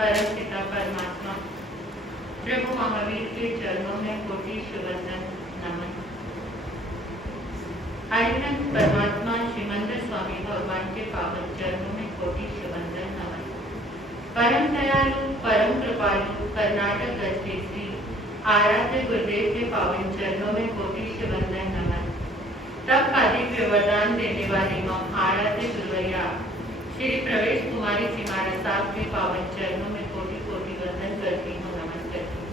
परम पिता परमात्मा प्रभु महावीर के चरणों में कोटि वंदन नमन। आनंद परमात्मा श्रीमंद स्वामी भगवान के पावन चरणों में कोटि वंदन नमन। परम दयालु परम कृपालु कर्नाटक गढ़ श्री आराध्य गुरुदेव के पावन चरणों में कोटि वंदन नमन। तब का दिव्य वरदान देने वाली मां आराध्य गुरुवैया श्री प्रवेश कुमारी जी महाराज साहब के पावन चरणों में कोटि कोटि वंदन करती हूँ, नमन करती हूँ।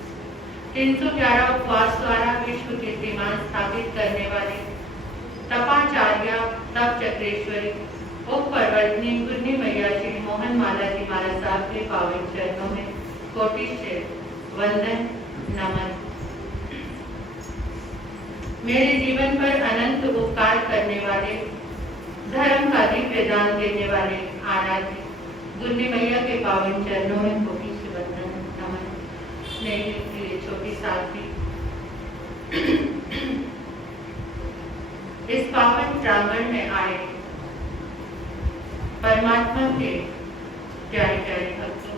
311 उपवास द्वारा विश्व कीर्तिमान स्थापित करने वाले तपाचार्य तप चक्रेश्वरी उप पर्वतनी गुरनी मैया श्री मोहन माला जी महाराज साहब के पावन चरणों में कोटि वंदन नमन। मेरे जीवन पर अनंत उपकार करने वाले धर्म का दिव्य दान देने वाले आराध्य गुरनी मैया के पावन चरणों में कोटि वंदन नमन। मेरी छोटी साथी इस पावन प्रांगण में आए परमात्मा के प्यारे प्यारे भक्तों,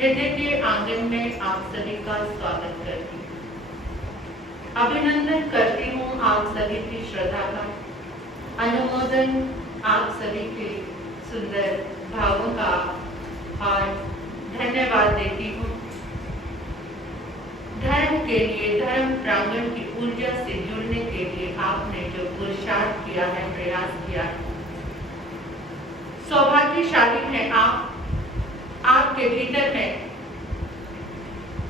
हृदय के आंगन में आप सभी का स्वागत करती हूँ, अभिनंदन करती हूँ आप सभी की श्रद्धा का, अनुमोदन आप सभी के सुंदर भावों का और धन्यवाद देती हूँ। धर्म के लिए, धर्म प्रांगण की ऊर्जा से जुड़ने के लिए आपने जो पुरुषार्थ किया है, प्रयास किया है, सौभाग्यशाली है आप। आपके भीतर में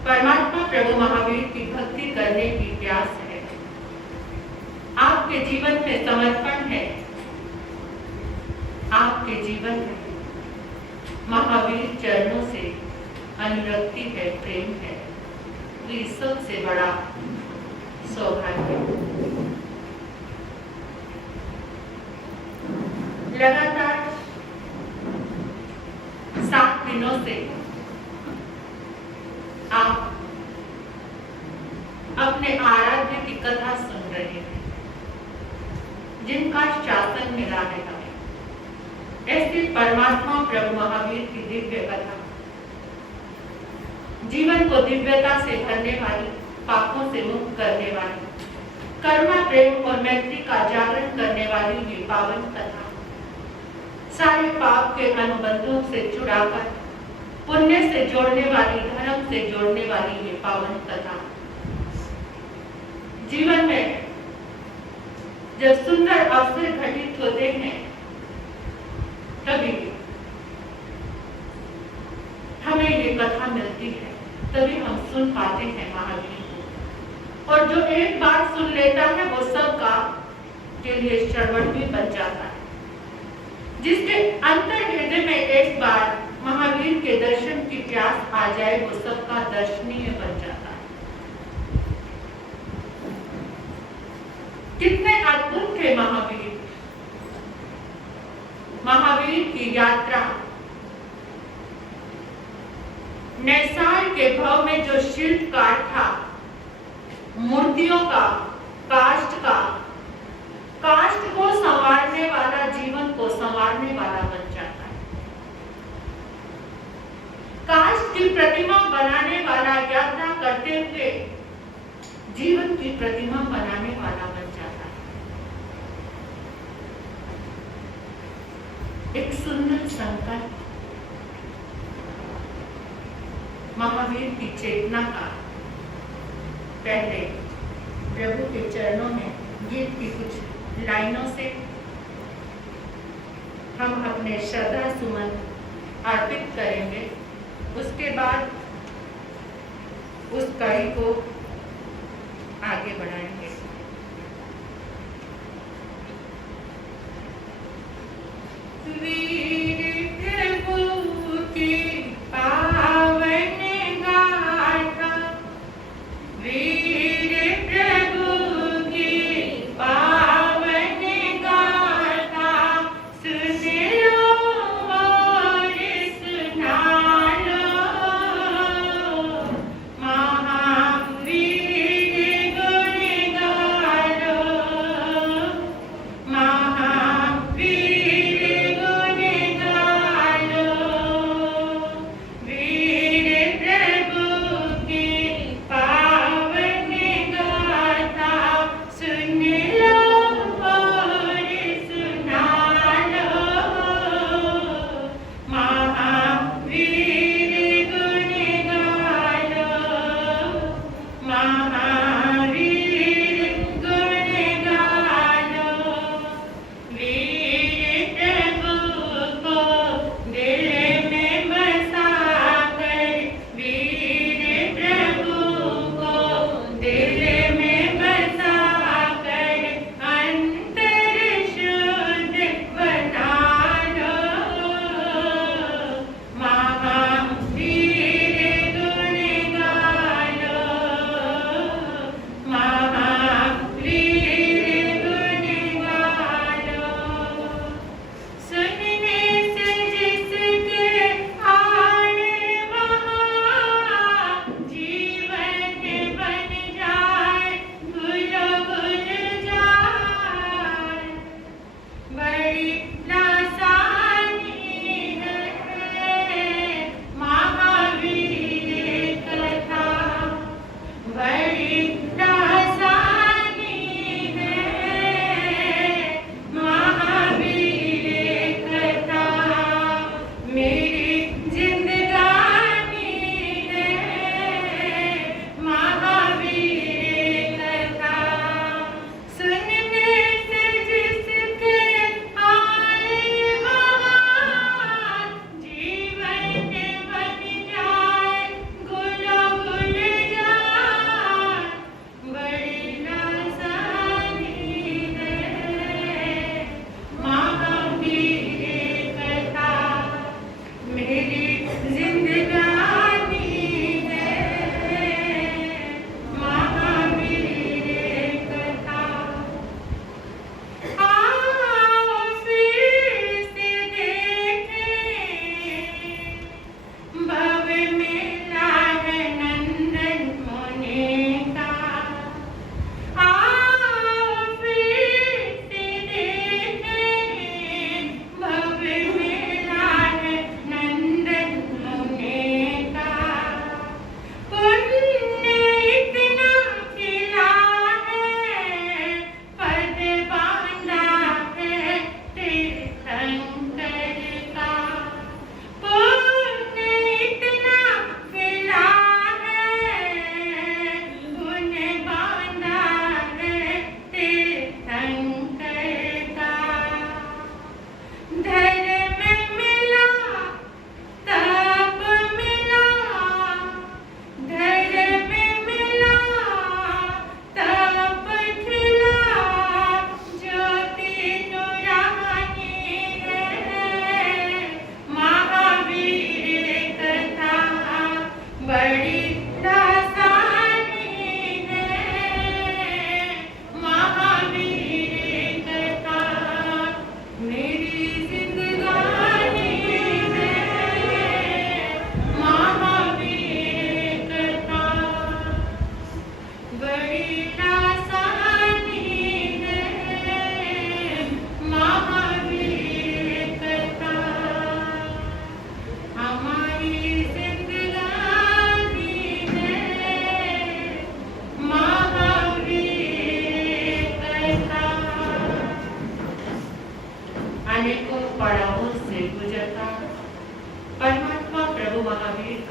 परमात्मा प्रभु महावीर की भक्ति करने की प्यास है, आपके जीवन में समर्पण है, आपके जीवन में महावीर चरणों से अनुरक्ति है, प्रेम है। ये सबसे बड़ा सौभाग्य। लगातार 7 दिनों से आप अपने आराध्य की कथा सुन रहे हैं, जिनका शासन मिला है हमें। ऐसे परमात्मा प्रभु महावीर की दिव्य कथा जीवन को दिव्यता से भरने वाली, पापों से मुक्त करने वाली, करुणा प्रेम और मैत्री का जागरण करने वाली ये पावन कथा सारे पाप के अनुबंधों से छुड़ाकर पुण्य से जोड़ने वाली, धर्म से जोड़ने वाली ये पावन कथा जीवन में जब सुंदर अवसर घटित होते हैं तभी हमें ये कथा मिलती है, तभी हम सुन पाते हैं महावीर को। और जो एक बार सुन लेता है वो सबका के लिए श्रवण भी बन जाता है। जिसके अंतर हृदय में एक बार महावीर के दर्शन की प्यास आ जाए वो सबका दर्शनीय बन जाता है। कितने अद्भुत थे महावीर। महावीर की यात्रा नैसार के भाव में जो शिल्पकार था, मूर्तियों का, काष्ठ को संवारने वाला जीवन को संवारने वाला बन जाता है। काष्ठ की प्रतिमा बनाने वाला यात्रा करते हुए जीवन की प्रतिमा बनाने वाला बन जाता है। एक सुंदर संकल्प महावीर की चेतना का पहले प्रभु के चरणों में गीत की कुछ लाइनों से हम अपने श्रद्धा सुमन अर्पित करेंगे। उसके बाद उस कड़ी को आगे बढ़ाएंगे। वीर प्रभु की पावन गाथा, वीर प्रभु की पावन गाथा, सुन लो और सुना लो, महावीर गुण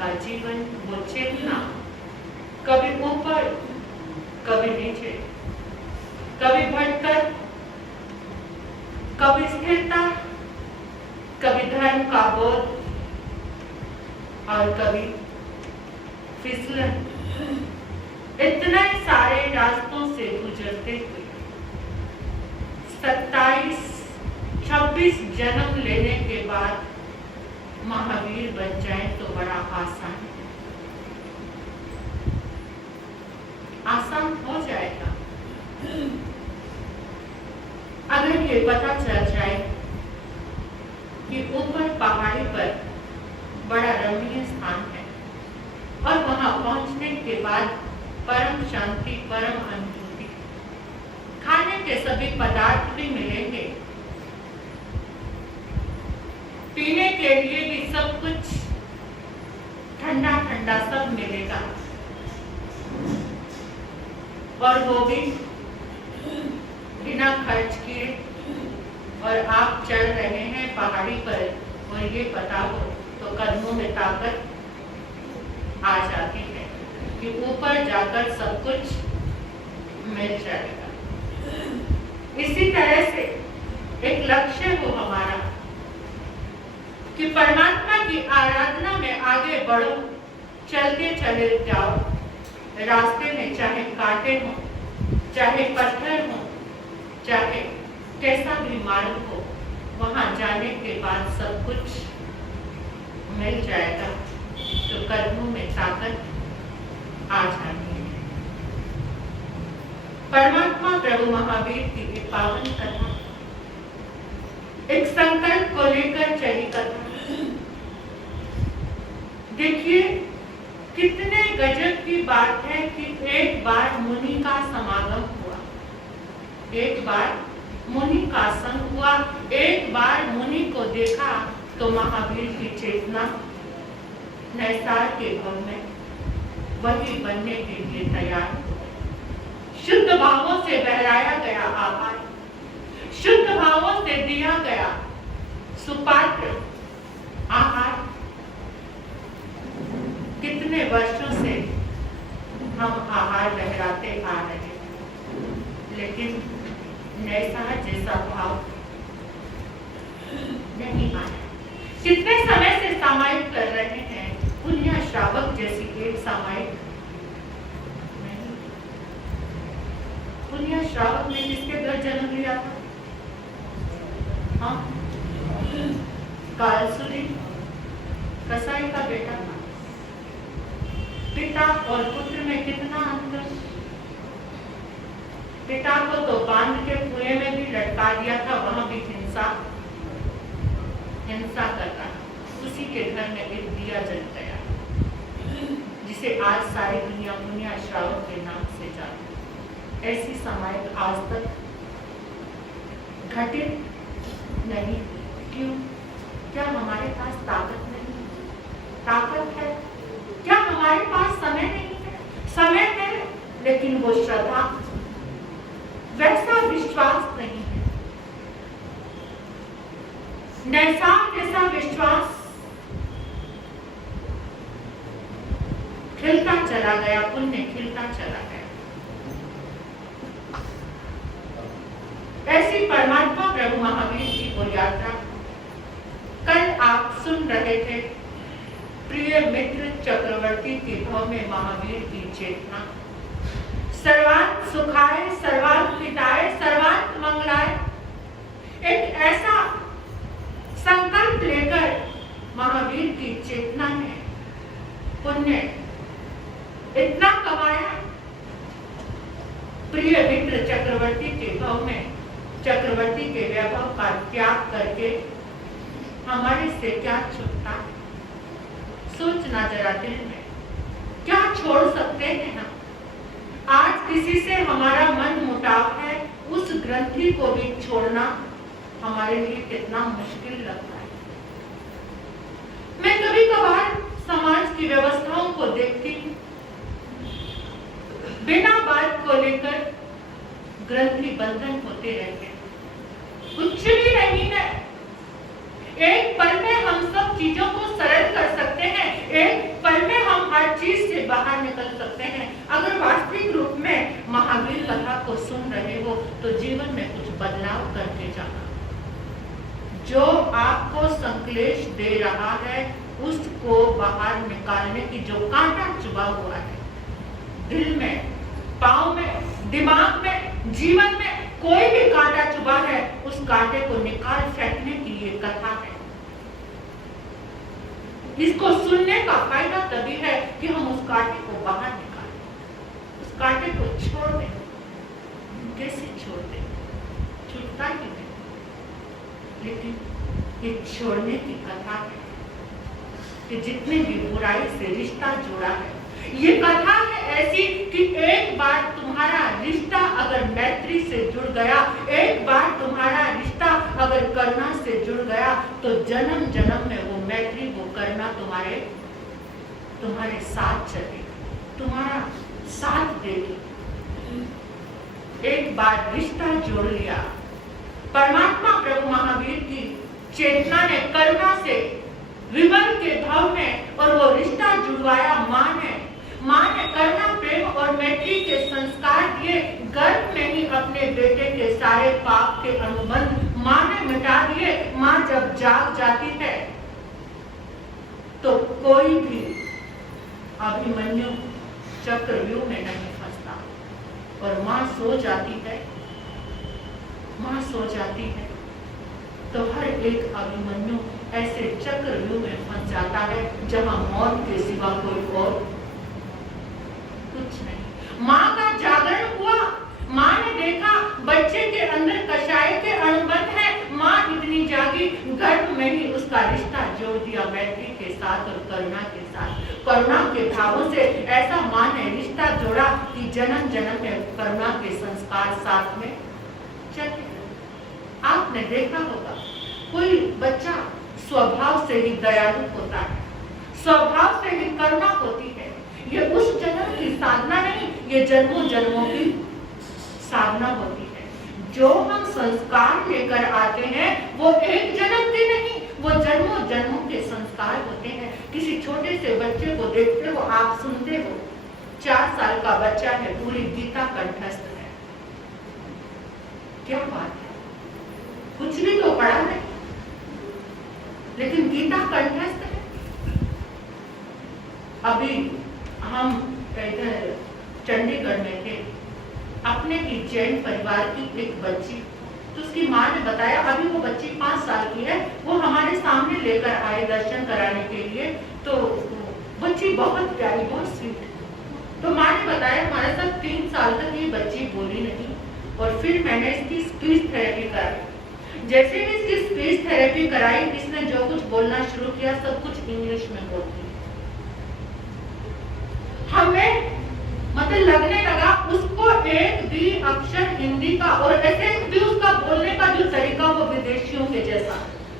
का जीवन, वो चेतना कभी ऊपर कभी नीचे, कभी भटकर, कभी स्थिरता, कभी धर्म का बोध और कभी फिसलन, इतने सारे रास्तों से गुजरते हुए 27-26 जन्म लेने के बाद महावीर बन जाए तो बड़ा आसान हो जाएगा अगर ये पता चल जाए कि ऊपर पहाड़ी पर बड़ा रमणीय स्थान है और वहां पहुंचने के बाद परम शांति, परम अनुभूति, खाने के सभी पदार्थ भी मिलेंगे, पीने के लिए भी सब कुछ ठंडा ठंडा सब मिलेगा और वो भी बिना खर्च किए। और आप चढ़ रहे हैं पहाड़ी पर और ये पता हो तो कदमों में ताकत आ जाती है कि ऊपर जाकर सब कुछ मिल जाएगा। इसी तरह से एक लक्ष्य हो हमारा कि परमात्मा की आराधना में आगे बढ़ो, चलते चले जाओ, रास्ते में चाहे कांटे हो, चाहे पत्थर हो, चाहे कैसा भी मार्ग हो, वहां जाने के बाद सब कुछ मिल जाएगा। तो कदमों में ताकत आ जानी है। परमात्मा प्रभु महावीर की एक पावन कथा, एक संकल्प को लेकर चली कथा। देखिए कितने गजब की बात है कि एक बार मुनि का समागम हुआ, एक बार मुनि का संग हुआ, एक बार मुनि को देखा तो महावीर की चेतना नैसार के भव में वही बनने के लिए तैयार हो गई। शुद्ध भावों से बहराया गया आभार, शुद्ध भावों से दिया गया सुपात्र आहार। कितने वर्षों से हम आहार लहराते आ रहे हैं, लेकिन नैसार जैसा भाव नहीं आया। कितने समय से सामायिक कर रहे हैं, पुण्य श्रावक जैसी एक सामायिक नहीं। पुण्य श्रावक ने किसके घर जन्म लिया था? हाँ, कालसुरी कसाई का बेटा था। पिता और पुत्र में कितना अंतर। पिता को तो बांध के कुएं में भी लटका दिया था, वहां भी हिंसा करता। उसी के घर में एक दिया जल गया, जिसे आज सारी दुनिया पुण्य श्रावक के नाम से जानती। ऐसी सामायिक आज तक घटित नहीं। क्यों? क्या हमारे पास ताकत नहीं? ताकत है। क्या हमारे पास समय नहीं है? समय है, लेकिन वो श्रद्धा, वैसा विश्वास नहीं है। नैसार जैसा विश्वास खिलता चला गया, पुण्य खिलता चला गया। ऐसी परमात्मा प्रभु महावीर की वो यात्रा कल आप सुन रहे थे। प्रिय मित्र चक्रवर्ती के भव में महावीर की चेतना, सर्वांत सुखाय, सर्वांत हिताय, सर्वांत मंगलाय, एक ऐसा संकल्प लेकर महावीर की चेतना ने पुण्य इतना कमाया। प्रिय मित्र चक्रवर्ती के भव में चक्रवर्ती के वैभव का त्याग करके हमारे से क्या छूटता है? सोचना जरा दिल में, क्या छोड़ सकते हैं हम? आज किसी से हमारा मन मुटाव है, उस ग्रंथि को भी छोड़ना हमारे लिए कितना मुश्किल लगता है। मैं कभी कभार समाज की व्यवस्थाओं को देखती हूँ, बिना बात को लेकर ग्रंथि बंधन होते रहते हैं। कुछ भी नहीं है। एक पल में हम सब चीजों को सरल कर सकते हैं, एक पल से बाहर निकल सकते हैं। अगर वास्तविक रूप में महावीर कथा को सुन रहे हो तो जीवन में कुछ बदलाव करके जाना। जो आपको संक्लेश दे रहा है उसको बाहर निकालने की, जो कांटा चुभा हुआ है दिल में, पाँव में, दिमाग में, जीवन में कोई भी कांटा चुभा है, उस कांटे को निकाल फेंकने की ये कथा है। इसको सुनने का फायदा तभी है कि हम उस कांटे को बाहर निकालें, उस कांटे को छोड़ दें। कैसे छोड़ दें? छूटता ही नहीं, लेकिन ये छोड़ने की कथा है कि जितने भी बुराई से रिश्ता जुड़ा है, ये कथा है ऐसी कि एक बार तुम्हारा रिश्ता अगर मैत्री से जुड़ गया, एक बार तुम्हारा रिश्ता अगर करुणा से जुड़ गया, तो जन्म जन्म में वो मैत्री, वो करुणा तुम्हारे साथ चलेगी, तुम्हारा साथ देगी। एक बार रिश्ता जोड़ लिया, परमात्मा प्रभु महावीर की चेतना ने करुणा से विमल के भाव में और वो रिश्ता जुड़वाया माँ ने करुणा, प्रेम और मैत्री के संस्कार दिए। गर्भ में ही अपने बेटे के सारे पाप के अनुबंध माँ ने मिटा दिए। माँ जब जाग जाती है तो कोई भी अभिमन्यु चक्रव्यूह में नहीं फंसता, और माँ सो जाती है तो हर एक अभिमन्यु ऐसे चक्रव्यूह में फंस जाता है जहां मौत के सिवा कोई और कुछ नहीं। माँ का जागरण हुआ, माँ ने देखा बच्चे के अंदर कषाय के अनुबंध है। माँ इतनी जागी, गर्भ में ही उसका रिश्ता जोड़ दिया मैत्री के साथ और करुणा के साथ। करुणा के भावों से ऐसा माँ ने रिश्ता जोड़ा कि जन्म जन्म में करुणा के संस्कार साथ में चले। आपने देखा होगा कोई बच्चा स्वभाव से ही दयालु होता है, स्वभाव से ही करुणा होती है। ये उस जन्म की साधना नहीं, ये जन्मों जन्मों की साधना होती है। जो हम संस्कार लेकर आते हैं वो एक जन्म के नहीं, वो जन्मों जन्मों के संस्कार होते हैं। किसी छोटे से बच्चे को देखते हो, आप सुनते हो, 4 साल का बच्चा है, पूरी गीता कंठस्थ है। क्या बात है, कुछ भी तो पढ़ा नहीं, लेकिन गीता कंठस्थ है। अभी हम इधर चंडीगढ़ में थे, अपने ही जैन परिवार की एक बच्ची, तो उसकी माँ ने बताया, अभी वो बच्ची 5 साल की है, वो हमारे सामने लेकर आए दर्शन कराने के लिए। तो बच्ची बहुत प्यारी, बहुत स्वीट। तो माँ ने बताया हमारे साथ 3 साल तक ये बच्ची बोली नहीं, और फिर मैंने इसकी स्पीच थेरेपी कराई। जैसे भी इसकी स्पीच थेरेपी कराई, इसने जो कुछ बोलना शुरू किया सब कुछ इंग्लिश में बोलती। हमें मतलब लगने लगा उसको एक भी अक्षर हिंदी का, और ऐसे भी उसका बोलने का जो तरीका वो विदेशियों के जैसा।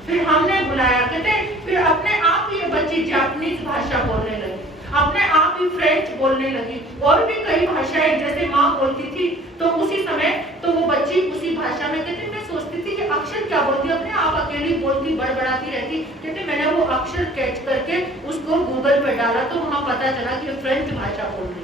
फिर हमने बुलाया, कहते फिर अपने आप ये बच्ची जापानीज भाषा बोलने लगी, अपने आप ही फ्रेंच बोलने लगी, और भी कई भाषाएं जैसे माँ बोलती थी। तो उसी समय तो वो बच्ची उसी भाषा में, कहते मैं सोचती थी कि अक्षर क्या बोलती, अपने आप अकेली बोलती, बड़बड़ाती रहती। कहते मैंने वो अक्षर कैच करके उसको गूगल पे डाला तो वहां पता चला कि फ्रेंच भाषा बोल रही है।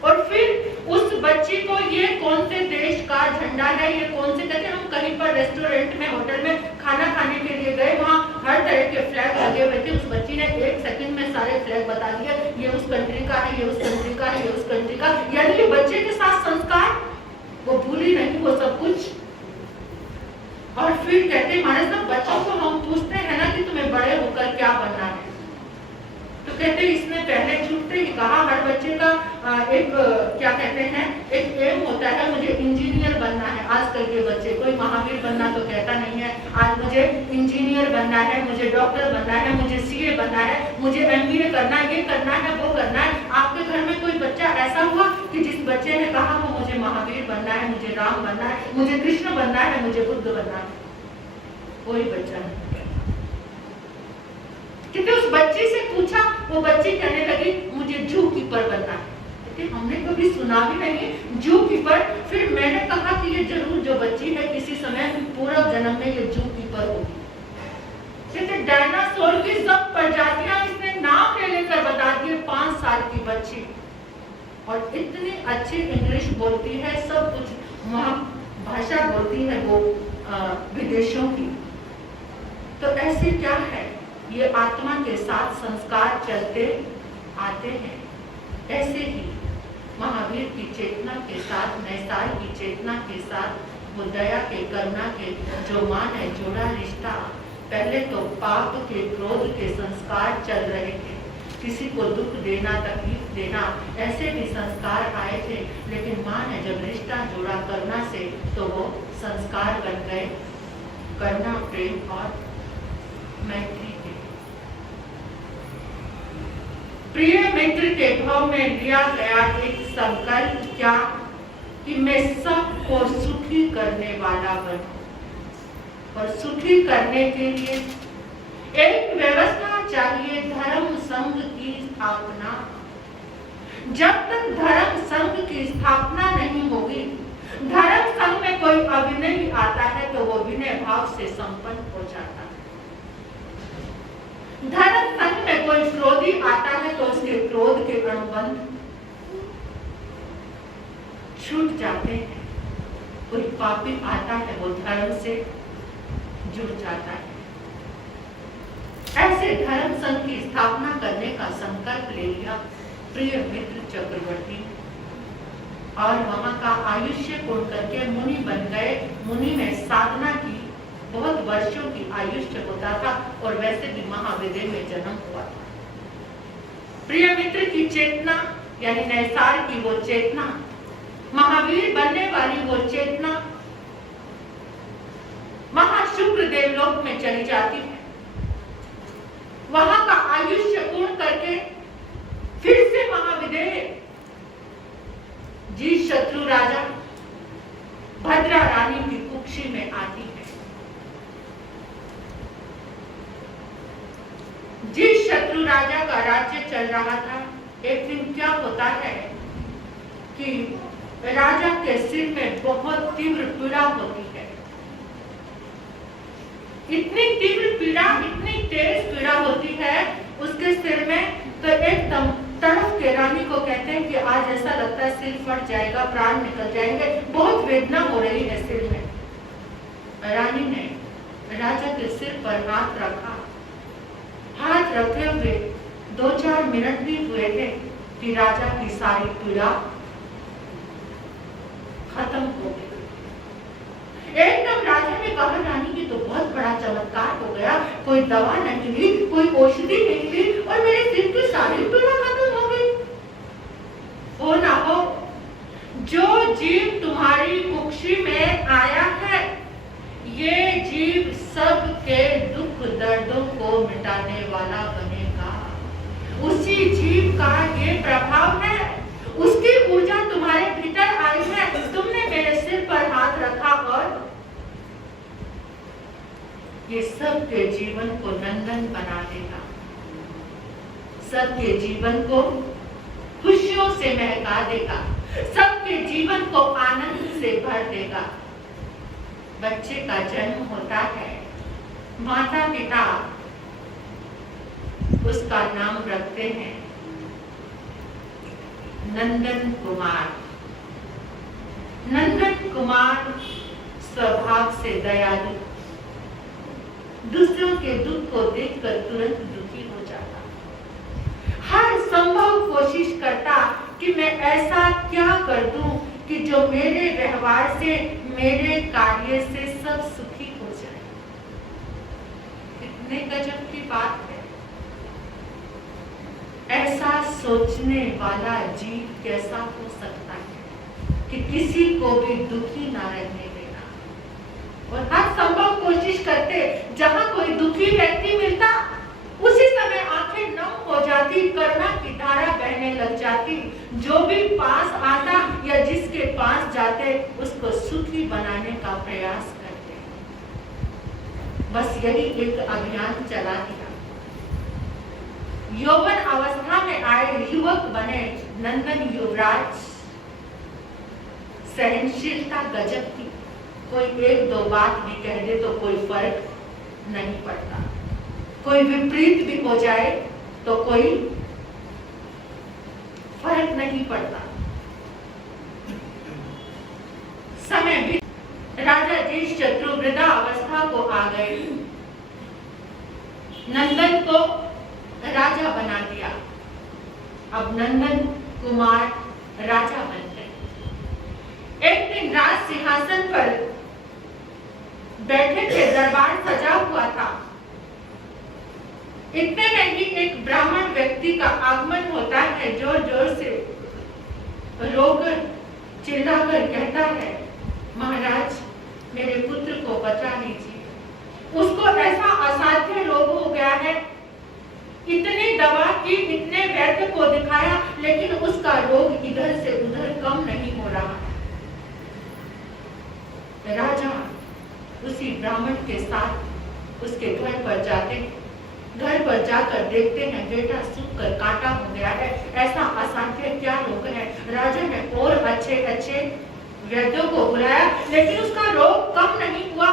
और फिर उस बच्ची को ये कौन से देश का झंडा है, ये कौन से, कहते हम कहीं पर रेस्टोरेंट में, होटल में खाना खाने के लिए गए, वहाँ हर तरह के फ्लैग लगे हुए थे। उस बच्ची ने 1 सेकंड में सारे फ्लैग बता दिए, ये उस कंट्री का है, ये उस कंट्री का है, ये उस कंट्री का। यानी ये बच्चे के साथ संस्कार वो भूली नहीं, वो सब कुछ। और फिर कहते हमारे सब बच्चों को हम पूछते हैं ना कि तुम्हें बड़े होकर क्या बनना है, तो कहते इसने पहले छूटते ही कहा, हर बच्चे का एक क्या कहते हैं, एक एम होता है, मुझे इंजीनियर बनना है। आजकल के बच्चे कोई महावीर बनना तो कहता नहीं है, आज मुझे इंजीनियर बनना है, मुझे डॉक्टर बनना है, मुझे सीए बनना है, मुझे एमबीए करना है, ये करना है, वो करना है। आपके घर में कोई बच्चा ऐसा हुआ कि जिस बच्चे ने कहा वो मुझे महावीर बनना है, मुझे राम बनना है, मुझे कृष्ण बनना है, मुझे बुद्ध बनना है? कोई बच्चा नहीं। क्योंकि उस बच्ची से पूछा, वो बच्ची कहने लगी मुझे जू कीपर बनना है। हमने कभी सुना भी नहीं जू कीपर। फिर मैंने कहा कि ये जरूर जो बच्ची है किसी समय पूर्व जन्म में ये जू कीपर होगी। जैसे डायनासोर की सब प्रजातियां इसने नाम ले लेकर बता अच्छी इंग्लिश बोलती है, सब कुछ वहाँ भाषा बोलती है वो विदेशों की। तो ऐसे क्या है, ये आत्मा के साथ संस्कार चलते आते हैं। ऐसे ही महावीर की चेतना के साथ, नैसार की चेतना के साथ वो दया के, करुणा के जो मान है जोड़ा रिश्ता। पहले तो पाप के, क्रोध के संस्कार चल रहे थे, किसी को दुख देना, तकलीफ देना, ऐसे भी संस्कार आए थे। लेकिन माँ ने जब रिश्ता जोड़ा करुणा से, तो वो संस्कार बन गए करुणा, प्रेम और मैत्री के। प्रिय मित्र के भाव में लिया गया एक संकल्प क्या, कि मैं सबको सुखी करने वाला बनूं। और सुखी करने के लिए एक व्यवस्था चाहिए, धर्म संघ की स्थापना। जब तक धर्म संघ की स्थापना नहीं होगी, धर्म संघ में कोई अभिनय भी आता है तो वो विनय भाव से संपन्न हो जाता है। धर्म संघ में कोई क्रोधी आता है तो उसके क्रोध के अनुबंध छूट जाते हैं। कोई पापी आता है वो धर्म से जुड़ जाता है। ऐसे धर्म संघ की स्थापना करने का संकल्प ले लिया प्रिय मित्र चक्रवर्ती, और वहां का आयुष्य पूर्ण करके मुनि बन गए। मुनि में साधना की, बहुत वर्षों की आयुष्य होता था, और वैसे भी महाविद्य में जन्म हुआ था। प्रिय मित्र की चेतना यानी नैसार की वो चेतना, महावीर बनने वाली वो चेतना महाशुक्र देवलोक में चली जाती है। वहां का आयुष्य पूर्ण करके फिर से महाविदेह जी शत्रु राजा भद्रा रानी की कुक्षी में आती है। जी शत्रु राजा का राज्य चल रहा था। एक दिन क्या होता है कि राजा के सिर में बहुत तीव्र पीड़ा होती है। इतनी तीव्र पीड़ा, इतनी तेज पीड़ा होती है उसके सिर में, तो एकदम तड़प के रानी को कहते हैं कि आज ऐसा लगता है सिर फट जाएगा, प्राण निकल जाएंगे, बहुत वेदना हो रही है सिर में। रानी ने राजा के सिर पर हाथ रखा। हाथ रखे हुए 2-4 मिनट भी हुए थे कि राजा की सारी पीड़ा खत्म हो गई। एकदम राजा ने कहा, रानी की तो बहुत बड़ा चमत्कार हो गया, कोई दवा नहीं ली, कोई औषधि नहीं ली, और मेरे सिर की सारी पीड़ा खत्म हो गई। हो ना हो, जो जीव तुम्हारी कुक्षी में आया है, ये जीव सबके दुख दर्दों को मिटाने वाला बनेगा। उसी जीव का ये प्रभाव है, उसकी ऊर्जा तुम्हारे भीतर आई है। तुमने मेरे सिर पर हाथ रखा और ये सबके जीवन को नंदन बना देगा, सबके जीवन को खुशियों से महका देगा, सबके जीवन को आनंद से भर देगा। बच्चे का जन्म होता है, माता पिता उसका नाम रखते हैं नंदन कुमार। नंदन कुमार स्वभाव से दयालु, दूसरों के दुख को देखकर तुरंत दुखी हो जाता, हर संभव कोशिश करता कि मैं ऐसा क्या कर दूं कि जो मेरे व्यवहार से, मेरे कार्य से सब सुखी हो जाए। कितने गजब की बात है। ऐसा सोचने वाला जीव कैसा हो सकता है कि किसी को भी दुखी ना रहने देना, और हर संभव कोशिश करते, जहां कोई दुखी व्यक्ति मिलता उसी समय आंखें नम हो जाती, करुणा की धारा बहने लग जाती। जो भी पास आता या जिसके पास जाते उसको सुखी बनाने का प्रयास करते। बस यही एक अभियान चला दिया। यौवन अवस्था में आए युवक बने नंदन युवराज। सहनशीलता गजब की, कोई 1-2 बात भी कह दे तो कोई फर्क नहीं पड़ता, कोई विपरीत भी हो जाए तो कोई फर्क नहीं पड़ता। समय भी राजा अजीतशत्रु वृद्धावस्था को आ गए। नंदन को राजा बना दिया। अब नंदन कुमार राजा बन गए। एक दिन राज सिंहासन पर बैठे थे, दरबार सजा हुआ था। इतने में ही एक ब्राह्मण व्यक्ति का आगमन होता है, जोर जोर से रोकर चिल्लाकर कहता है, महाराज मेरे पुत्र को बचा लीजिए। उसको ऐसा असाध्य रोग हो गया है, इतनी दवा की, इतने वैद्य को दिखाया, लेकिन उसका रोग इधर से उधर कम नहीं हो रहा है। राजा उसी ब्राह्मण के साथ उसके घर पर जाते हैं। घर पर जाकर देखते हैं बेटा सूख कर कांटा हो गया है, ऐसा असाध्य क्या रोग है। राजा ने और अच्छे अच्छे वैद्यों को बुलाया, लेकिन उसका रोग कम नहीं हुआ।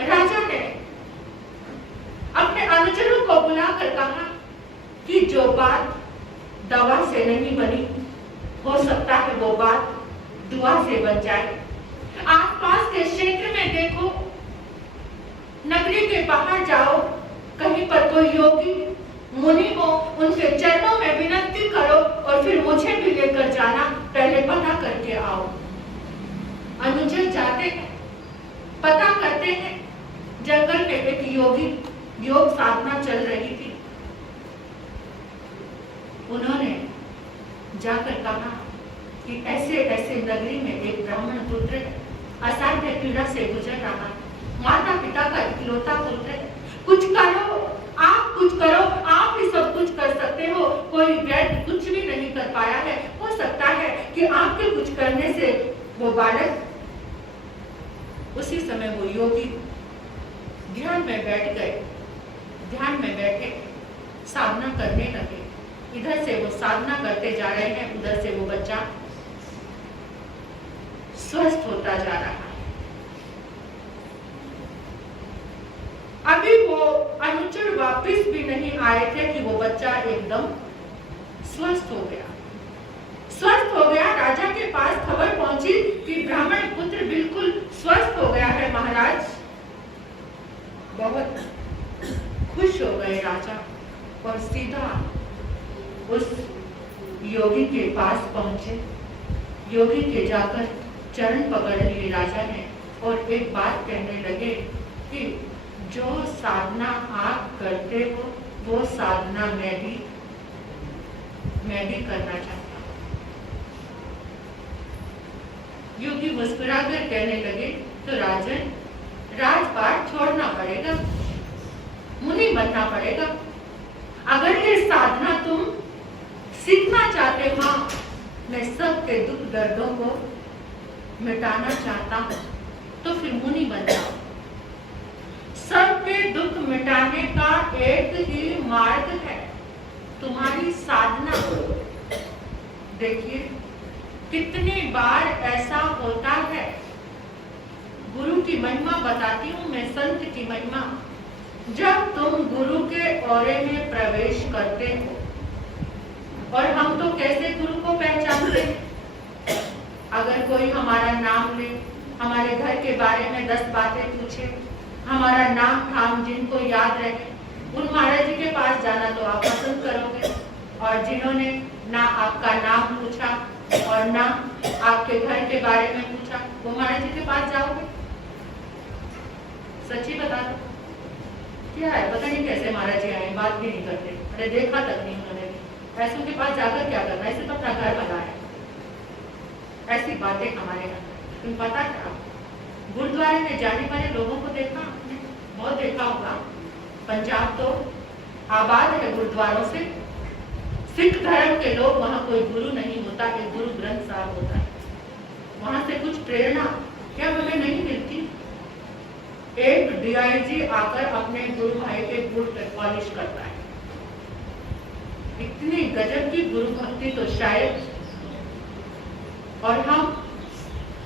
राजा ने अपने अनुचरों को बुलाकर कहा कि जो बात दवा से नहीं बनी, हो सकता है वो बात दुआ से बन जाए। आसपास के क्षेत्र में देखो, नगरी के बाहर जाओ, कहीं पर कोई योगी मुनि हो, उनके चरणों में विनती करो और फिर मुझे भी लेकर जाना, पहले पता करके आओ। अनुचर जाते हैं, पता करते हैं, जंगल में एक योगी योग साधना चल रही थी। उन्होंने जाकर कहा कि ऐसे ऐसे नगरी में एक ब्राह्मण पुत्र है, असाध्य पीड़ा से गुजर रहा है, माता पिता का इकलौता पुत्र है, कुछ करो, आप कुछ करो, आप ही सब कुछ कर सकते हो, कोई वैद्य कुछ भी नहीं कर पाया है। हो सकता है कि आपके कुछ करने से वो बालक। उसी समय वो योगी ध्यान में बैठ गए, ध्यान में बैठे साधना करने लगे। इधर से वो साधना करते जा रहे हैं, उधर से वो बच्चा स्वस्थ होता जा रहा है। अभी वो अनुचर वापस भी नहीं आए थे कि वो बच्चा एकदम स्वस्थ हो गया। स्वस्थ हो गया, राजा के पास खबर पहुंची कि ब्राह्मण पुत्र बिल्कुल स्वस्थ हो गया है महाराज। बहुत खुश हो गए राजा और सीधा उस योगी के पास पहुंचे। योगी के जाकर चरण पकड़ लिए राजा ने और एक बात कहने लगे कि जो साधना आप करते हो वो साधना मैं भी करना चाहता हूं। योगी मुस्कुराकर कहने लगे, तो राजन, राजपाट छोड़ना पड़ेगा, मुनि बनना पड़ेगा। अगर ये साधना तुम सीखना चाहते हो, मैं सबके दुख दर्दों को मिटाना चाहता हूं, तो फिर मुनि बन जाओ। सबके दुख मिटाने का एक ही मार्ग है, तुम्हारी साधना। देखिए कितनी बार ऐसा होता है, गुरु की महिमा बताती हूँ मैं, संत की महिमा। जब तुम गुरु के औरे में प्रवेश करते हो, और हम तो कैसे गुरु को पहचानते हैं? अगर कोई हमारा नाम ले, हमारे घर के बारे में 10 बातें पूछे, हमारा नाम ठाम जिनको याद रहे, उन महाराज जी के पास जाना तो आप पसंद करोगे। और जिन्होंने ना आपका नाम पूछा और ना आपके घर के बारे में पूछा, वो महाराज जी के पास जाओगे? सच्ची बता दो, क्या है, पता नहीं कैसे महाराज जी आए, बात भी नहीं करते, अरे देखा तक नहीं उन्होंने। ऐसों के पास जाकर क्या करना, ऐसे तो अपना घर बना है। ऐसी बातें हमारे अंदर। तुम पता था, गुरुद्वारे में जाने वाले लोगों को देखा आपने, बहुत देखा होगा। पंजाब तो आबाद है गुरुद्वारों से। सिख धर्म के लोग, वहाँ कोई गुरु नहीं होता, एक गुरु ग्रंथ साहब होता है। वहां से कुछ प्रेरणा क्या हमें नहीं मिलती? एक डीआईजी आकर अपने गुरु भाई के बूट पे पॉलिश करता है। इतनी गजब की गुरु भक्ति तो शायद। और हम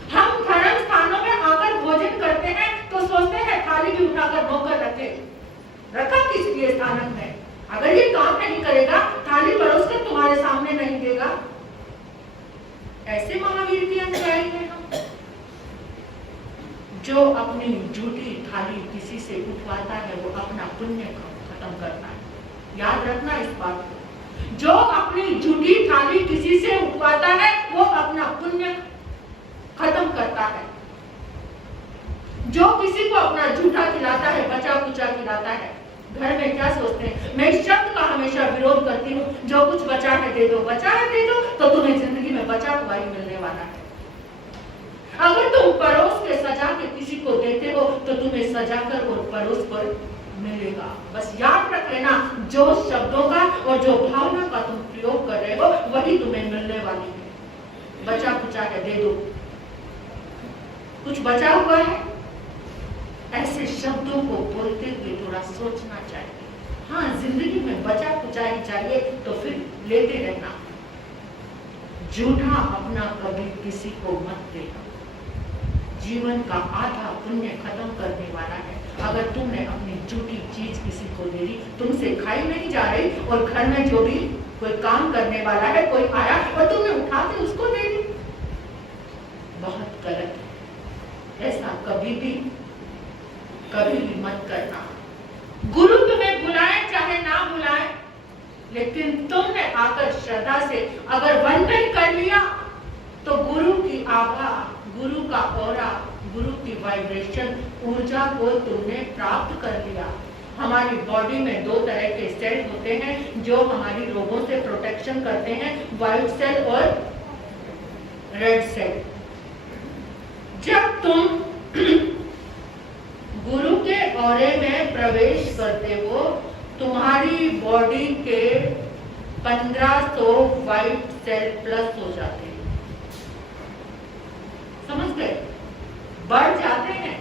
धर्म स्थानों में आकर भोजन करते हैं तो सोचते हैं थाली भी उठाकर नौकर रखा किस लिए स्थानक में? अगर ये काम नहीं करेगा, थाली परोस कर तुम्हारे सामने नहीं देगा। ऐसे महावीर की अनुयायी हैं हम। जो अपनी झूठी थाली किसी से उठवाता है वो अपना पुण्य खत्म करता है। याद रखना इस बात को। जो अपनी झूठी थाली किसी से उठवाता है वो अपना पुण्य खत्म करता है। जो किसी को अपना झूठा खिलाता है, बचा कुचा खिलाता है, घर में क्या सोचते हैं? मैं इस शब्द का हमेशा विरोध करती हूँ, जो कुछ बचा है दे दो, बचा है दे दो, तो तुम्हें जिंदगी में बचा हुआ ही मिलने वाला है। अगर तुम परोस के सजा के किसी को देते हो तो तुम्हें सजा कर और परोस कर मिलेगा। बस याद रख लेना, जो शब्दों का और जो भावना का तुम प्रयोग कर रहे हो वही तुम्हें मिलने वाली है। बचा कुचा है दे दो, कुछ बचा हुआ है, ऐसे शब्दों को बोलते हुए थोड़ा सोचना चाहिए। हाँ, जिंदगी में बचा कुचा ही चाहिए तो फिर लेते रहना। झूठा अपना कभी किसी को मत देना। जीवन का आधा पुण्य खत्म करने वाला है। अगर तुमने अपनी झूठी चीज किसी को दे दी, तुमसे खाई नहीं जा रही और घर में जो भी कोई काम करने वाला है कोई आया और तुमने उठा के उसको दे दी, बहुत गलत है। ऐसा कभी भी मत करना। गुरु तुम्हें बुलाए चाहे ना बुलाए, लेकिन तुमने आकर श्रद्धा से अगर वंदन कर लिया तो गुरु की आभा, गुरु का ऑरा, गुरु की वाइब्रेशन, ऊर्जा को तुमने प्राप्त कर लिया। हमारी बॉडी में 2 तरह के सेल होते हैं जो हमारी रोगों से प्रोटेक्शन करते हैं, व्हाइट सेल और रेड सेल। जब तुम गुरु के ऑरे में प्रवेश करते हो, तुम्हारी बॉडी के 1500 व्हाइट सेल प्लस हो जाते हैं। समझ गए? बढ़ जाते हैं।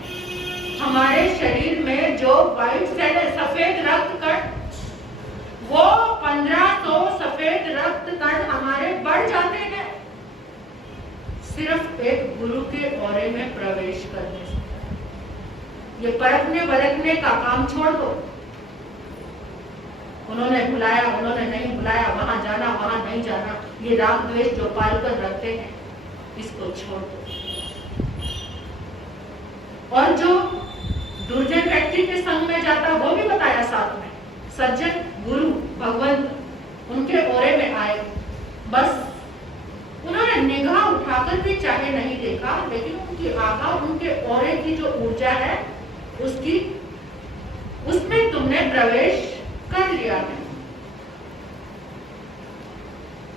हमारे शरीर में जो व्हाइट सेल है, सफेद रक्त कण, वो 1500 सफेद रक्त कण हमारे बढ़ जाते हैं सिर्फ एक गुरु के ऑरे में प्रवेश करने से। ये परखने बरखने का काम छोड़ दो। उन्होंने बुलाया, उन्होंने नहीं बुलाया, वहां जाना वहां नहीं जाना, ये राग द्वेष जो पाल कर रखते हैं, इसको छोड़ दो। और जो दुर्जन व्यक्ति के संग में जाता, वो भी बताया साथ में, सज्जन गुरु भगवंत उनके ओरे में आए, बस उन्होंने निगाह उठाकर भी चाहे नहीं देखा, लेकिन उनकी आभा, उनके ओरे की जो ऊर्जा है उसमें तुमने प्रवेश कर लिया है।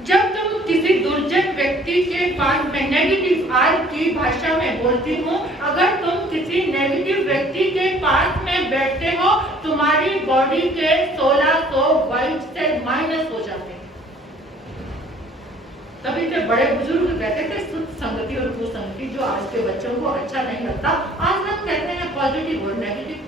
जब तुम किसी दुर्जन व्यक्ति के पास में, नेगेटिव आर की भाषा में बोलती हूँ, अगर तुम किसी नेगेटिव व्यक्ति के पास में बैठते हो, तुम्हारी बॉडी के 1600 व्हाइट सेल माइनस हो जाते हैं। तभी तो बड़े बुजुर्ग कहते थे शुद्ध संगति और कुसंगति जो आज के बच्चों को अच्छा नहीं लगता। आज हम कहते हैं पॉजिटिव और नेगेटिव।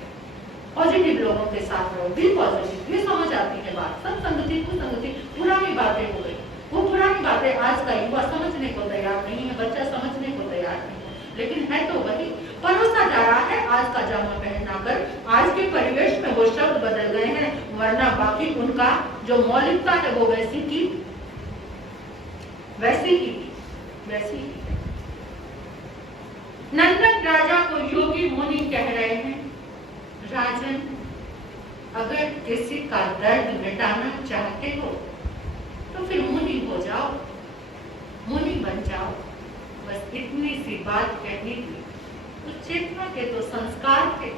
पॉजिटिव लोगों के साथ रहो, बी पॉजिटिव, ये समझ आती है बात। सब संगति कुसंगति पुरानी बातें हो गई। वो पुरानी बातें आज का युवा समझने को तैयार नहीं है, बच्चा समझने को तैयार नहीं है, लेकिन है तो वही परोसा जा रहा है। आज का जामा पहनाकर आज के परिवेश में वो शब्द बदल गए हैं, वरना बाकी उनका जो मौलिकता है वो वैसी की वैसी ही। नंदन राजा को योगी मुनि कह रहे हैं, राजन अगर किसी का दर्द मिटाना चाहते हो तो फिर मुनि हो जाओ, मुनि बन जाओ। बस इतनी सी बात कहनी थी। उस चेतना के तो संस्कार थे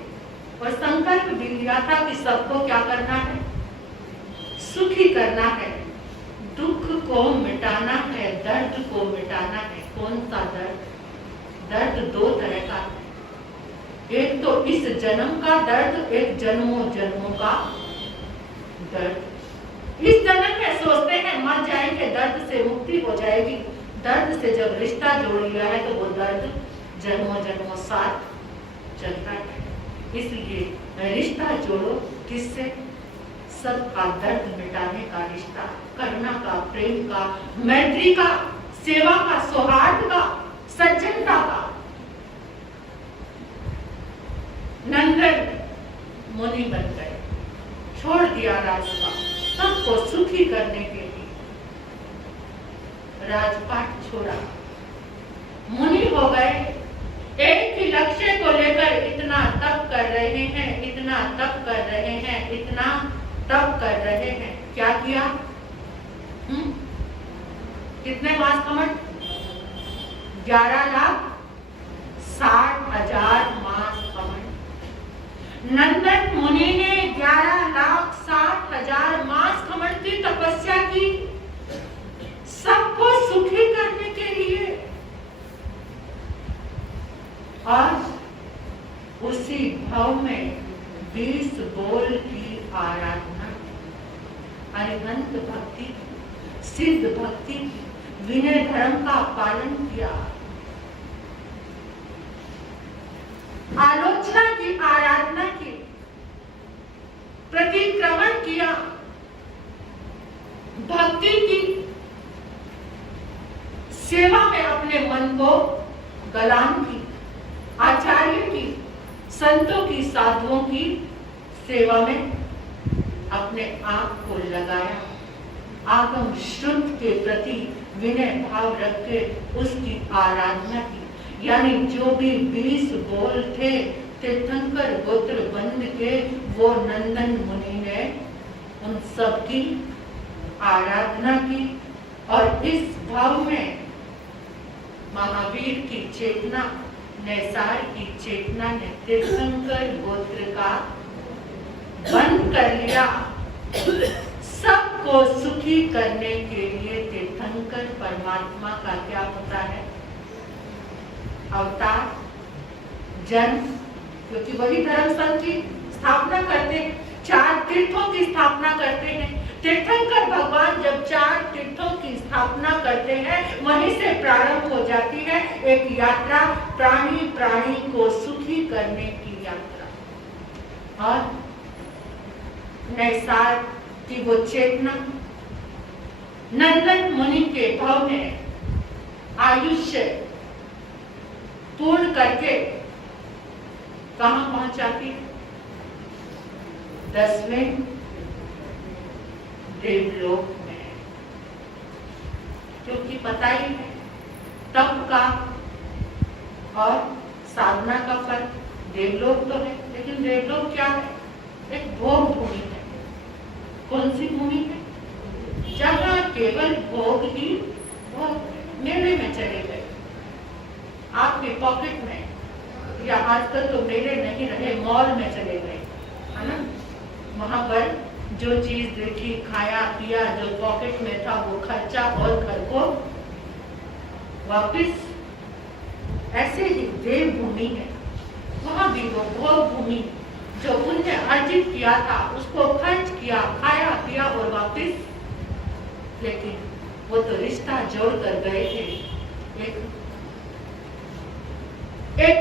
और संकल्प भी लिया था कि सबको क्या करना है, सुखी करना है, दुख को मिटाना है, दर्द को मिटाना है। कौन सा दर्द? दर्द 2 तरह का है। एक तो इस जन्म का दर्द, एक जन्मों जन्मों का दर्द। इस जन्म में सोचते हैं मर जाएंगे, दर्द से मुक्ति हो जाएगी। दर्द से जब रिश्ता जोड़ लिया है तो वो दर्द जन्मों जन्मों साथ चलता है। इसलिए रिश्ता जोड़ो किससे? सबका दर्द मिटाने का रिश्ता, करुणा का, प्रेम का, मैत्री का, सेवा का, सौहार्द का, सज्जनता का। नंदन मुनि बन गए, छोड़ दिया राजपाट, सबको सुखी करने के लिए राजपाट छोड़ा। मुनि हो गए, एक ही लक्ष्य को लेकर इतना तप कर रहे हैं, इतना तप कर रहे हैं, इतना तप कर रहे हैं। क्या किया? कितने मास कमंड? 11,60,000 मास कमंड। नंदन मुनि ने 11,60,000 मास कमंड की तपस्या की, सबको सुखी करने के लिए। आज उसी भाव में 20 बोल की आराधना, अरिहंत भक्ति, सिद्ध भक्ति, विनय धर्म का पालन किया, आलोचना की, आराधना की, प्रतिक्रमण किया, भक्ति की, सेवा में अपने मन को गलाम की, आचार्य की, संतों की, साधुओं की सेवा में अपने आप को लगाया, आगम श्रुत के प्रति विनय भाव रख के उसकी आराधना की। यानी जो भी 20 बोल थे तीर्थंकर गोत्र बंद के, वो नंदन मुनि ने उन सब की आराधना की। और इस भाव में महावीर की चेतना, नैसार की चेतना ने तीर्थंकर गोत्र का बंद कर लिया। सबको सुखी करने के लिए तीर्थंकर परमात्मा का क्या होता है? अवतार, जन्म, क्योंकि वही धर्म संघ की स्थापना करते हैं, 4 तीर्थों की स्थापना करते हैं। तीर्थंकर भगवान जब 4 तीर्थों की स्थापना करते हैं, वहीं से प्रारंभ हो जाती है एक यात्रा, प्राणी प्राणी को सुखी करने की यात्रा। और नैसार की वो चेतना नंदन मुनि के भाव में आयुष्य पूर्ण करके कहां पहुंचाती? 10वें देवलोक में। क्योंकि पता ही है तप का और साधना का फल। देवलोक तो है, लेकिन देवलोक क्या है? एक भोग भूमि है। कौन सी भूमि है? जहाँ केवल भोग ही भोग। मेले में चले गए, आपके पॉकेट में, या आजकल तो मेले नहीं रहे, मॉल में चले गए, है ना? वहां पर जो चीज देखी, खाया पिया, जो पॉकेट में था वो खर्चा और घर को वापस। ऐसे ही देवभूमि है, वहां भी वो भोग भूमि, जो पुण्य अर्जित किया था उसको खर्च किया, खाया पिया और वापस। लेकिन वो तो रिश्ता जोड़ कर गए थे, एक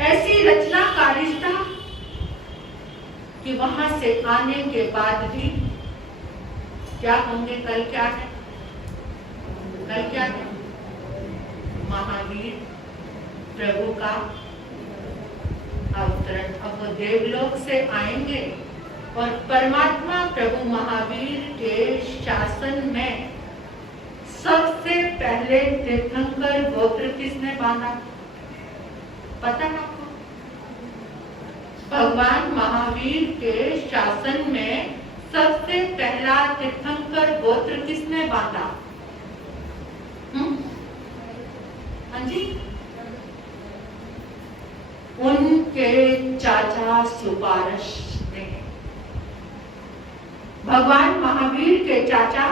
ऐसी रचना का रिश्ता कि वहां से आने के बाद भी क्या होंगे? कल क्या है? कल क्या है? महावीर प्रभु का अवतरण। अब वो देवलोक से आएंगे और परमात्मा प्रभु महावीर के शासन में सबसे पहले तीर्थंकर गोत्र किसने बांधा? पता है आपको? भगवान महावीर के शासन में सबसे पहला तीर्थंकर गोत्र किसने बांधा? हाँ जी, उनके चाचा सुपारश ने। भगवान महावीर के चाचा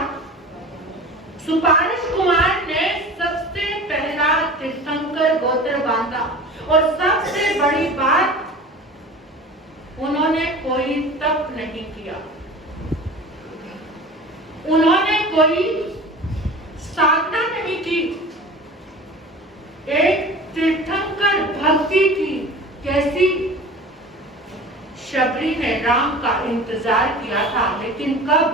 सुपारश कुमार ने सबसे पहला तीर्थंकर गोत्र बांधा। और सबसे बड़ी बात, उन्होंने कोई तप नहीं किया, उन्होंने कोई साधना नहीं की, एक तीर्थंकर भक्ति की। कैसी? शबरी ने राम का इंतजार किया था, लेकिन कब?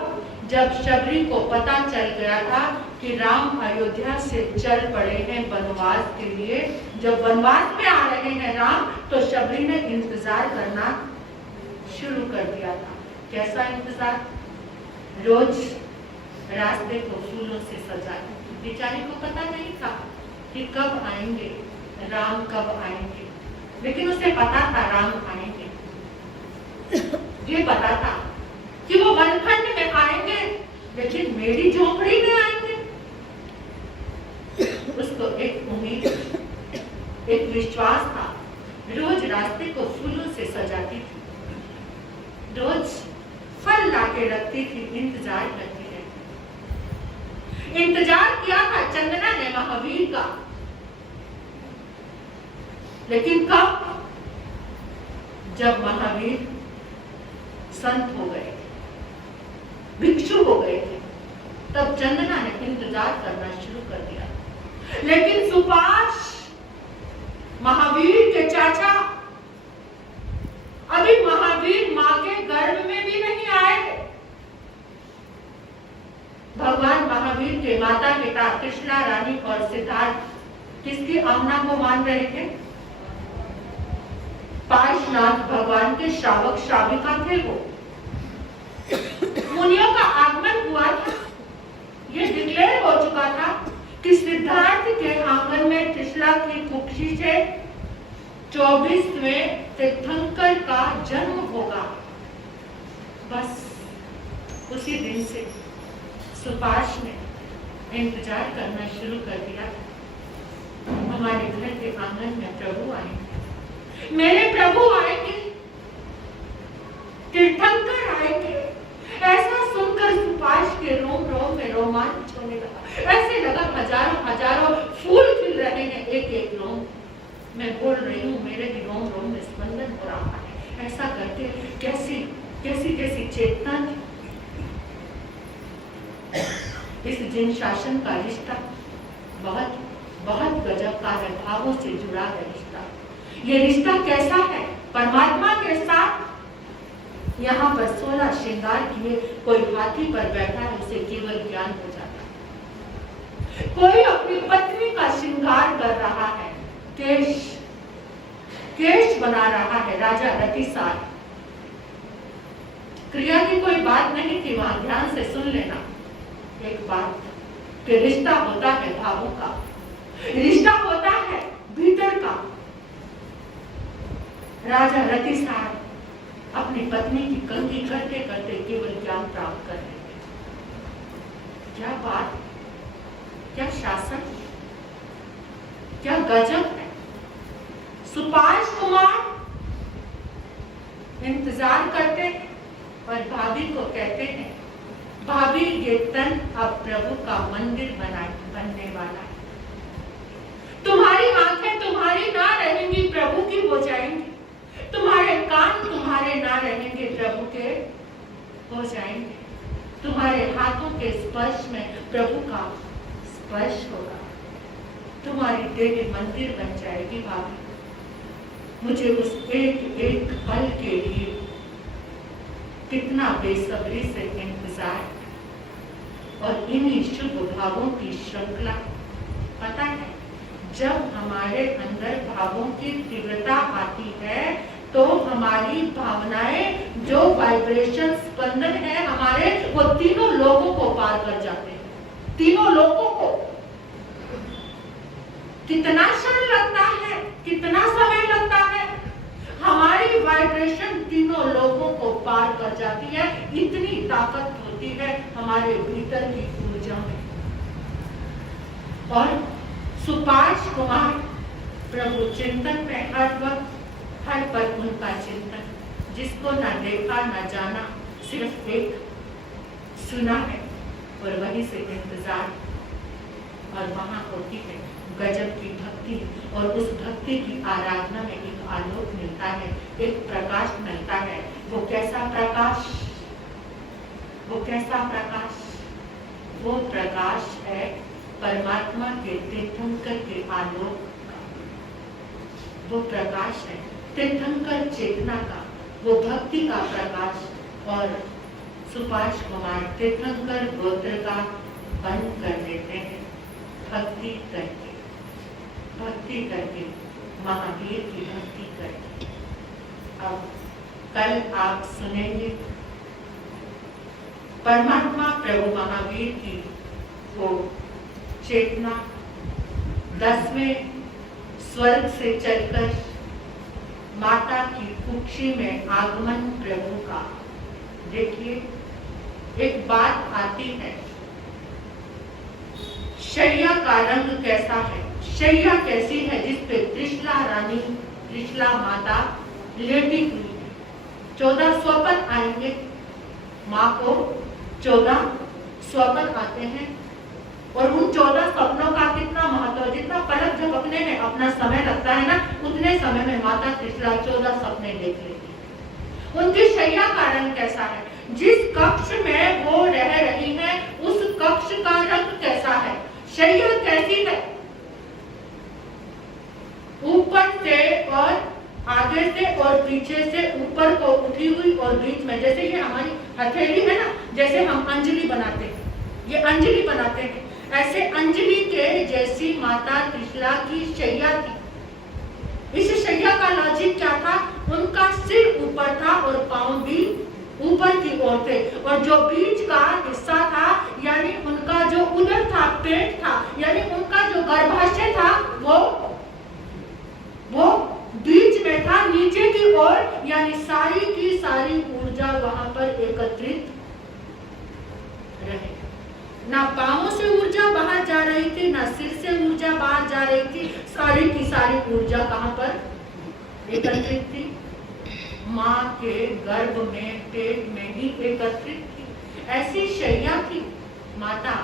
जब शबरी को पता चल गया था कि राम अयोध्या से चल पड़े हैं वनवास के लिए। जब वनवास में आ रहे हैं राम, तो शबरी ने इंतजार करना शुरू कर दिया था। कैसा इंतजार? रोज रास्ते को फूलों से सजाया। बेचारी को पता नहीं था कि कब आएंगे, राम कब आएंगे, लेकिन उसे पता था राम आएंगे। ये पता था कि वो वनखंड में आएंगे, लेकिन मेरी झोपड़ी में आएंगे। उसको एक उम्मीद, एक विश्वास था। रोज रास्ते को फूलों से सजाती थी, रोज फल लाके रखती थी, इंतजार करती रहती। इंतजार किया था चंदना ने महावीर का, लेकिन कब? जब महावीर संत हो गए, भिक्षु हो गए थे, तब चंदना ने इंतजार करना शुरू कर दिया। लेकिन सुपाश, महावीर के चाचा, अभी महावीर मां के गर्भ में भी नहीं आए। भगवान महावीर के माता पिता कृष्णा रानी और सिद्धार्थ किसकी आज्ञा को मान रहे थे? पार्श्वनाथ भगवान के श्रावक श्राविका थे वो। मुनियों का आगमन हुआ था, ये डिक्लेयर हो चुका था कि सिद्धार्थ के आंगन में त्रिशला की कुक्षी से 24वें तीर्थंकर का जन्म होगा। बस उसी दिन से सुपाश ने इंतजार करना शुरू कर दिया। हमारे घर के आंगन में प्रभु आएंगे, मेरे प्रभु आएंगे, तीर्थंकर आएंगे। ऐसा सुनकर सुपाश के रोम रोम में रोमांच होने लगा। ऐसे लगा हजारों हजारों फूल खिल रहे हैं एक एक रोम। मैं बोल रही हूँ, मेरे भी रोम रोम में स्पंदन हो रहा है। ऐसा करके कैसी कैसी कैसी चेतना थी। इस जिन शासन का रिश्ता बहुत बहुत गजब का है, भावों से जुड़ा है रिश्ता। ये रिश्ता कैसा है? परमात्मा के साथ। यहाँ पर 16 श्रृंगार किए, कोई हाथी पर बैठा है, उसे केवल ज्ञान हो जाता है। कोई अपनी पत्नी का श्रृंगार कर रहा है, केश बना रहा है, राजा रतिसार। क्रिया की कोई बात नहीं थी वहां, ध्यान से सुन लेना एक बात कि रिश्ता होता है भावों का, रिश्ता होता है भीतर का। राजा रतिसार अपनी पत्नी की कंघी करते करते केवल ज्ञान प्राप्त कर रहे थे। क्या बात, क्या शासन, क्या गजब है। सुपाश कुमार इंतजार करते हैं और भाभी को कहते हैं, भाभी ये तन अब प्रभु का मंदिर बनने वाला है। तुम्हारी आंखें तुम्हारी ना रहेंगी, प्रभु की हो जाएंगी। तुम्हारे कान तुम्हारे ना रहेंगे, प्रभु के हो जाएंगे। तुम्हारे हाथों के स्पर्श में प्रभु का स्पर्श होगा। तुम्हारी देह मंदिर बन जाएगी भाभी। मुझे उस एक एक पल के लिए कितना बेसब्री से इंतजार, और इन्हीं शुभ भावों की श्रृंखला। पता है, जब हमारे अंदर भावों की तीव्रता आती है तो हमारी भावनाएं, जो वाइब्रेशन स्पंदन है हमारे, वो तीनों लोगों को पार कर जाते हैं। तीनों लोगों को। कितना क्षण लगता है, कितना समय लगता है, हमारी वाइब्रेशन तीनों लोगों को पार कर जाती है। इतनी ताकत होती है हमारे भीतर की ऊर्जा में। और सुपाश कुमार प्रभु चिंतन में हर वक्त, हर पल उनका चिंतन, जिसको ना देखा ना जाना, सिर्फ एक सुना है और वही से इंतजार। और वहां होती है गजब की भक्ति, और उस भक्ति की आराधना में एक आलोक मिलता है, एक प्रकाश मिलता है। वो कैसा प्रकाश, वो कैसा प्रकाश? वो प्रकाश है परमात्मा के तीर्थंकर के आलोक का। वो प्रकाश है तीर्थंकर चेतना का, वो भक्ति का प्रकाश। और सुपाश कुमार तीर्थंकर गोत्र का बंद कर देते हैं भक्ति करके, भक्ति करके, महावीर की भक्ति करके। अब कल आप सुनेंगे परमात्मा प्रभु महावीर की वो चेतना, 10वें स्वर्ग से चलकर माता की कुक्षी में आगमन प्रभु का। देखिए, एक बात आती है, शैया का रंग कैसा है, शैया कैसी है जिसपे त्रिशला रानी, त्रिशला माता लेटी हुई है। 14 स्वपन आएंगे, माँ को 14 स्वपन आते हैं और उन 14 स्वप्नों का कितना महत्व, जितना पलक झपकने में अपना समय लगता है ना, उतने समय में माता त्रिशला 14 सपने देख लेती है। उनकी शैया का रंग कैसा है, जिस कक्ष में वो रह रही है उस कक्ष का रंग कैसा है, शैया कैसी है, ऊपर से और आगे से और पीछे से ऊपर को उठी हुई और बीच में, जैसे ये हमारी हथेली है ना, जैसे हम अंजलि बनाते हैं, ये अंजलि बनाते हैं, ऐसे अंजलि के जैसी माता त्रिशला की शैया थी। इस शैया का लॉजिक क्या था, उनका सिर ऊपर था और पांव भी ऊपर की ओर थे, और जो बीच का हिस्सा था यानी उनका जो उदर था, पेट था, यानी उनका जो गर्भाशय था वो बीच में था, नीचे की ओर, यानी सारी की सारी ऊर्जा वहां पर एकत्रित रहे। ना पांवों से ऊर्जा बाहर जा रही थी, ना सिर से ऊर्जा बाहर जा रही थी, सारी की सारी ऊर्जा कहां पर एकत्रित थी, माँ के गर्भ में, पेट में ही एकत्रित थी। ऐसी शैया थी माता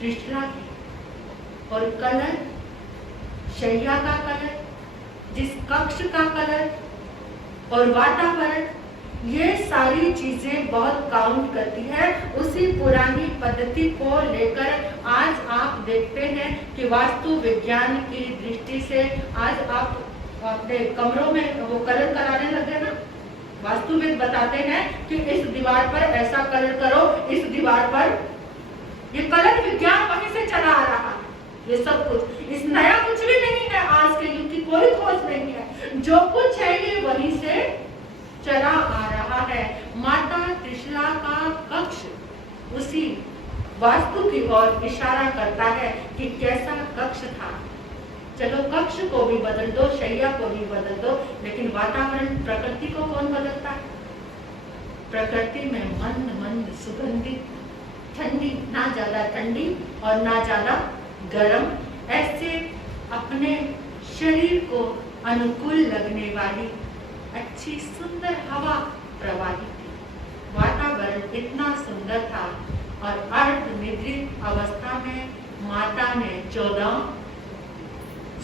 त्रिशला की। और कलर, शैया का कलर, जिस कक्ष का कलर और वातावरण, ये सारी चीजें बहुत काउंट करती है। उसी पुरानी पद्धति को लेकर आज आप देखते हैं कि वास्तु विज्ञान की दृष्टि से आज आप अपने कमरों में वो कलर कराने लगे ना, वास्तुविद बताते हैं कि इस दीवार पर ऐसा कलर करो, इस दीवार पर, ये कलर विज्ञान वहीं से चला आ रहा है। ये सब कुछ, इस नया कुछ भी नहीं है, आज के युग की कोई खोज नहीं है, जो कुछ है ये वहीं से चला आ रहा है। माता त्रिशला का कक्ष उसी वास्तु की ओर इशारा करता है कि कैसा कक्ष था। चलो कक्ष को भी बदल दो, शैया को भी बदल दो, लेकिन वातावरण, प्रकृति को कौन बदलता है? प्रकृति में मंद मंद सुगंधित, ठंडी, ना ज्यादा ठंडी और ना ज्यादा गर्म, ऐसे अपने शरीर को अनुकूल लगने वाली अच्छी सुंदर हवा प्रवाहित थी। वातावरण इतना सुंदर था और अर्ध निद्रित अवस्था में माता ने 14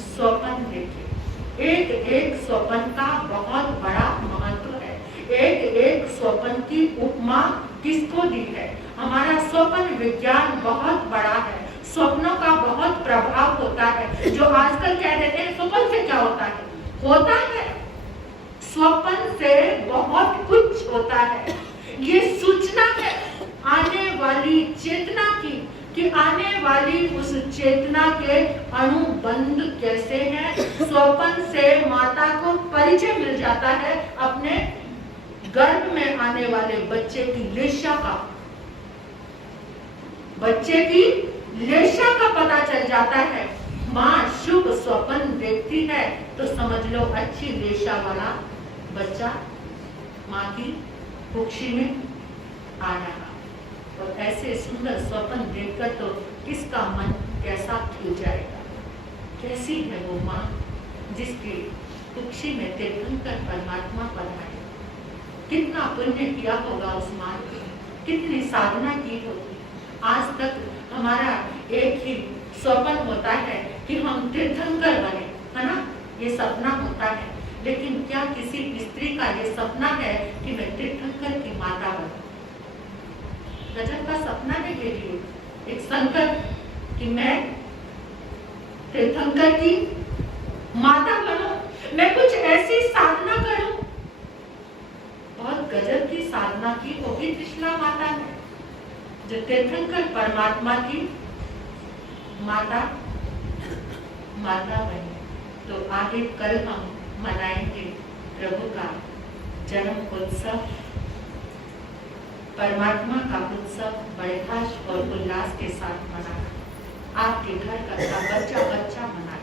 स्वप्न देखे। एक एक स्वप्न का बहुत बड़ा महत्व है। एक एक स्वप्न की उपमा किसको दी है? हमारा स्वप्न विज्ञान बहुत बड़ा है, स्वप्नों का बहुत प्रभाव होता है। जो आजकल कह देते हैं स्वप्न से क्या होता है, होता है, स्वप्न से बहुत कुछ होता है। ये सूचना है आने वाली चेतना की, कि आने वाली उस चेतना के अनुबंध कैसे हैं। स्वप्न से माता को परिचय मिल जाता है अपने गर्भ में आने वाले बच्चे की लेशा का, बच्चे की लेशा का पता चल जाता है। माँ शुभ स्वप्न देखती है तो समझ लो अच्छी लेशा वाला बच्चा माँ की कुक्षी में आ रहा। और ऐसे सुंदर स्वप्न देखकर तो किसका मन कैसा खिल जाएगा। कैसी है वो माँ जिसकी कुक्षी में तीर्थंकर परमात्मा पधारे। कितना पुण्य किया होगा उस माँ ने, कितनी साधना की होगी। आज तक हमारा एक ही स्वप्न होता है कि हम तीर्थंकर बने, है ना, ये सपना होता है। लेकिन क्या किसी स्त्री का ये सपना है कि मैं तीर्थंकर की माता बनूं? गजब का सपना है ये भी, एक संकल्प कि मैं तीर्थंकर की माता बनूं, मैं कुछ ऐसी साधना करूं। बहुत गजब की साधना की होगी त्रिशला माता ने, जो तीर्थंकर परमात्मा की माता बनी। तो आगे कल हम मनाएंगे प्रभु का जन्म उत्सव, परमात्मा का उत्सव बड़े हर्ष और उल्लास के साथ मनाना। आपके घर का बच्चा मना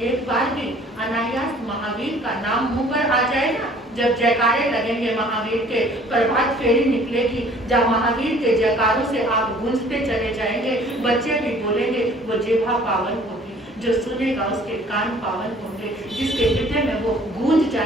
एक बार भी अनायास महावीर का नाम मुंह पर आ जाएगा, जब जयकारे लगेंगे महावीर के, प्रभात फेरी निकलेगी, जब महावीर के जयकारों से आप गूंजते चले जाएंगे, बच्चे भी बोलेंगे, वो जिह्वा पावन होगी, जो सुनेगा उसके कान पावन होंगे, जिसके हृदय में वो गूंज जाए